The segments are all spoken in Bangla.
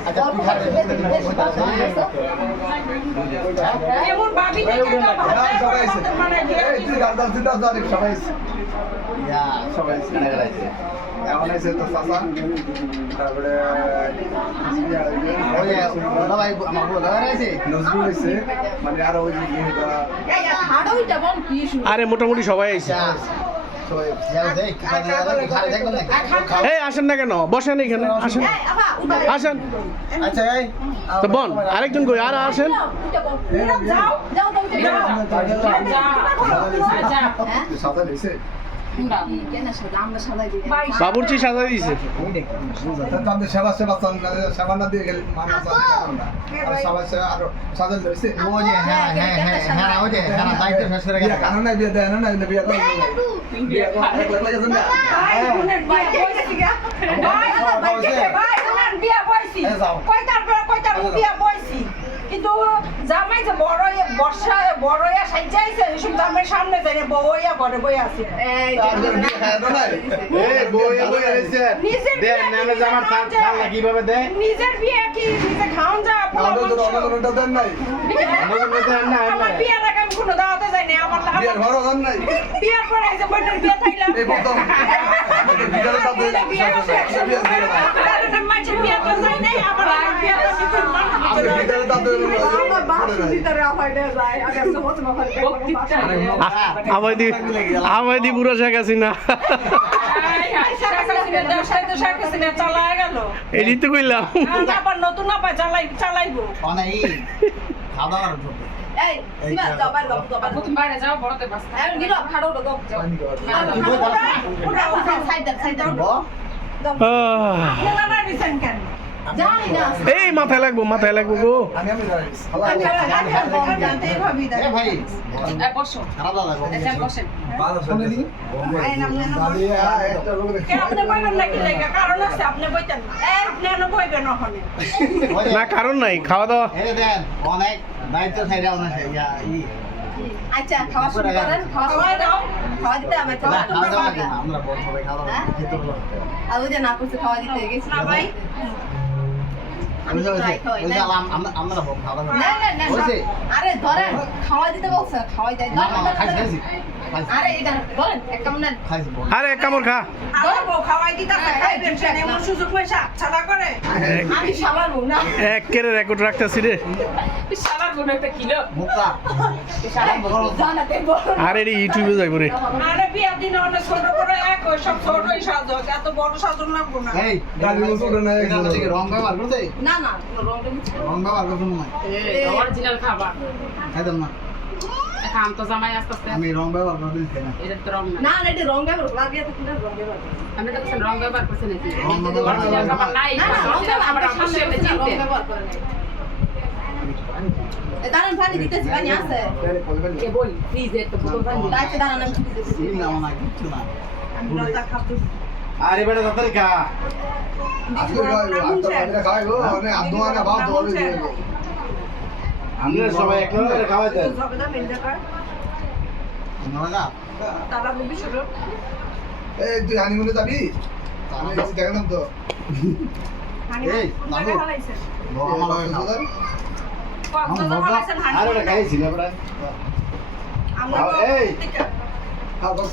আচ্ছা, দেখে তো ভালো মানে আছে। আরও ওই আরে মোটামুটি সবাই আইছে আচ্ছা। এই আসেন না কেন বসেন এখানে আসেন আসেন আচ্ছা, তো বন আরেকজন কই আর আসেন যাও হ্যাঁ বাবুর্চি সাজাই দিছে তাদের সেবা সেবা সেবা না দিয়ে গেলে মানুষ সবাই সেবা আরও লইছে ও যে, হ্যাঁ, হ্যাঁ, হ্যাঁ, হ্যাঁ, ও যে, হ্যাঁ, দায়িত্ব শেষ করে। কারণ বিয়ে দেয় না না বিয়ে করে বিয়ে করে লাগেছে না বিয়া বইছি কয়টার পর কয়টার বিয়া বইছি কিন্তু জামাই যে বড় ইয়ে বর্ষা বড় ইয়া সাইজাইছে এসব জামাই সামনে যাই বইয়া ঘরে বই আছে। বিয়ে না এই। নিজের দে, বিয়ে কি নিজে খাওয়ান যা আমার বিয়ে বিয়ে বিয়ে বিয়ে বিয়ে বিয়ে বিয়ে ইয়া, শুরু করেন খাওয়া দিতে আমি তো না, খাওয়া দাওয়া তোমরা না, আমরা বড় সবাই খাওয়া দাওয়া হ্যাঁ? খেতে বলো। আর ওই যে না করছে খাওয়া দিতে গেছি না ভাই ওই যে, ওই যে, Try করি, ওই যে, না। কারণ নাই খাওয়া দাওয়া না না হয়েছে? আরে ধরেন খাওয়া দিতে দেয় না। আরে খা আমার এক আর ইউটিউবে যাইব রে। আরে বিয়ার দিনে অনেক ছোট বড় এক সব ছোটই সাজক এত বড় লাগবো এই, রং না না রংটা মিক্স করো রং ব্যবহার করছ না? অরিজিনাল খাবার। খাইতাম না। খাম তো জামাই আস্তে আস্তে। আমি রং ব্যবহার করে দিচ্ছি না। এটা তো রং না। না না এটা রং ব্যবহার লাগিয়ে তো রং ব্যবহার আমি তো রং ব্যবহার করছি নাকি? রং ব্যবহার নাই। না না রং ব্যবহার আমরা সামনে সামনে রং ব্যবহার করে নাই। দাঁড়ান পানি দিতেছি পানি আছে। কে বলি ফ্রিজে তো বোতল পানি। দাঁড়ান আমি দিতেছি না, না, কিচ্ছু না। আমি লতা খাব। আরে বেটা তাড়াতাড়ি খা। মানে আপনারা সবাই এক করে খাওয়াই দেন। এই তুই হানিমুনে যাবি? আমি কিছু তো। এই, হানি আরে খাইছি না। আমরা এই। হ্যাঁ বস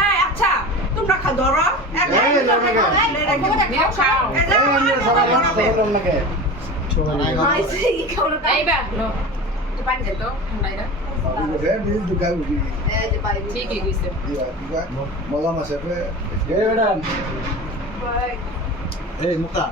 এই আচ্ছা তোমরা খা ধরো। এই মুক্তা